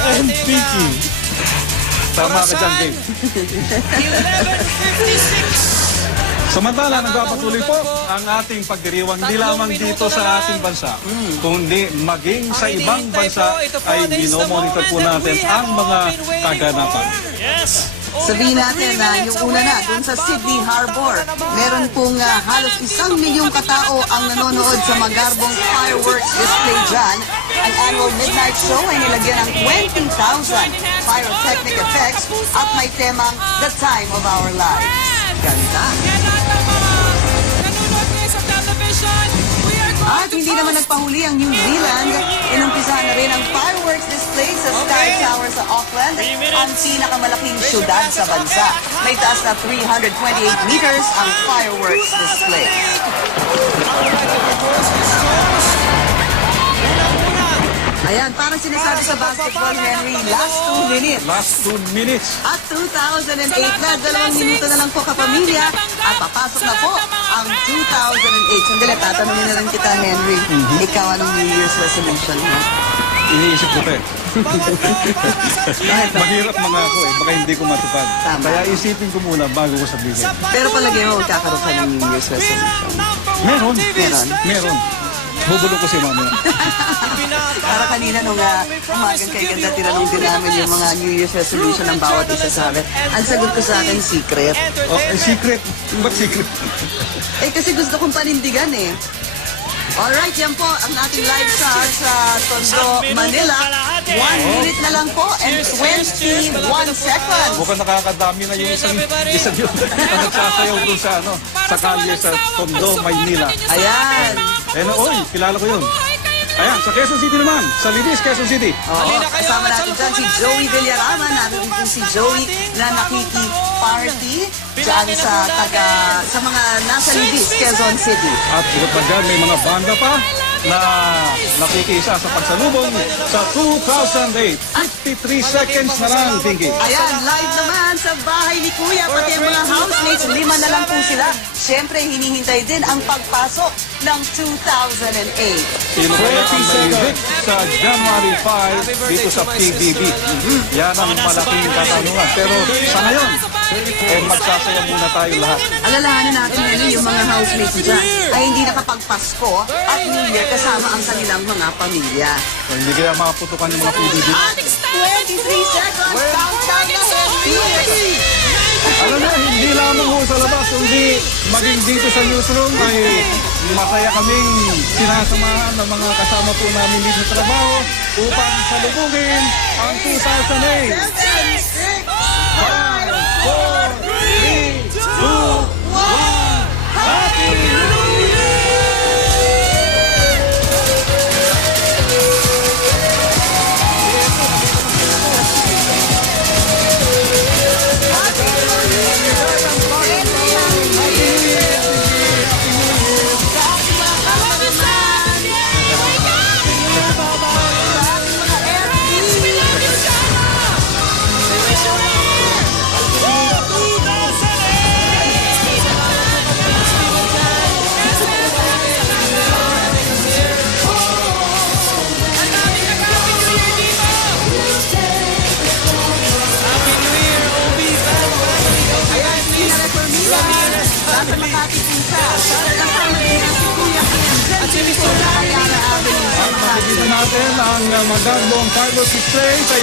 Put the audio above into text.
and Pinky. Tama ka dyan, Dave. 11:56. Samantala, nagpapatuloy po ang ating pagdiriwang hindi lamang dito sa ating bansa, kundi maging sa ibang bansa ay minomonitor po natin ang mga kaganapan. Yes. Sabihin natin na yung una na, dun sa Sydney Harbor, meron pong halos 1 milyong katao ang nanonood sa magarbong fireworks display dyan. Ang annual midnight show ay nilagyan ng 20,000 pyrotechnic effects at may temang The Time of Our Lives. Ganda. At hindi naman nagpahuli ang New Zealand. Inumpisahan na rin ang fireworks display sa Sky Tower sa Auckland, ang pinakamalaking syudad sa bansa. May taas na 328 meters ang fireworks display. Ayan, parang sinasabi sa basketball, Henry, last 2 minutes. Last 2 minutes. At 2008 na, 2 minuto na lang po kapamilya at papasok na po ang 2008. Sandali, tatanungin na lang kita, Henry. Ikaw, anong New Year's resolution mo? Iniisip ko pa eh. Mahirap mga ako eh, baka hindi ko matupad. Tama. Kaya isipin ko muna bago ko sabihin. Pero palagay mo, magkakaroon ka ng New Year's resolution. Meron. Meron. Meron. Bubulong ko si mamaya. Para kanina nung umagang kay ganda, tinanong din namin yung mga New Year's resolution ng bawat isa sa akin. Ang sagot ko sa akin, secret. Oh, secret. Ba't secret? Eh kasi gusto kong panindigan eh. Alright, yan po ang ating live chart sa Tondo, Manila. 1 minute na lang po and 21 seconds. Mukhang nakakadami na yung isang yun na nagsasayaw doon sa, sa kalye sa Tondo, Maynila. Ayan. Oy, kilala ko yun. Ayan, sa Quezon City naman. Sa Libis, Quezon City. Oo, kasama natin dyan si Joey Villaraman. Natin din si Joey na nakiki-party dyan sa mga nasa Libis, Quezon City. At bukod pa dyan, may mga banda pa na nakikisa sa pagsalubong sa 2008. 53 seconds na lang, Pinky. Ayan, live naman sa bahay ni Kuya, pati ang mga housemates, 5 na lang po sila. Siyempre, hinihintay din ang pagpasok ng 2008. Sino kaya ang maibig sa January 5 dito sa PBB? Yan ang malaking katanungan. Pero sa ngayon, magsasaya muna tayo lahat. Alalahanin natin ngayon yung mga housemates dyan ay hindi nakapagpasko at New Year kasama ang kanilang mga pamilya. Hindi kaya makaputukan yung mga PBB. 23 seconds, countdown na Henry! Alam na, hindi lamang ho sa labas, kundi maging dito sa newsroom ay masaya kaming sinasamahan ng mga kasama po namin dito sa trabaho upang salubungin ang 2008. 5, 4, 3, 2, 1, Happy New Year! Nasa Makati po siya. Kasama din ang si Kuya at si Mr. Ayala Avenue sa Makati. Makikita natin ang magandang fireworks display sa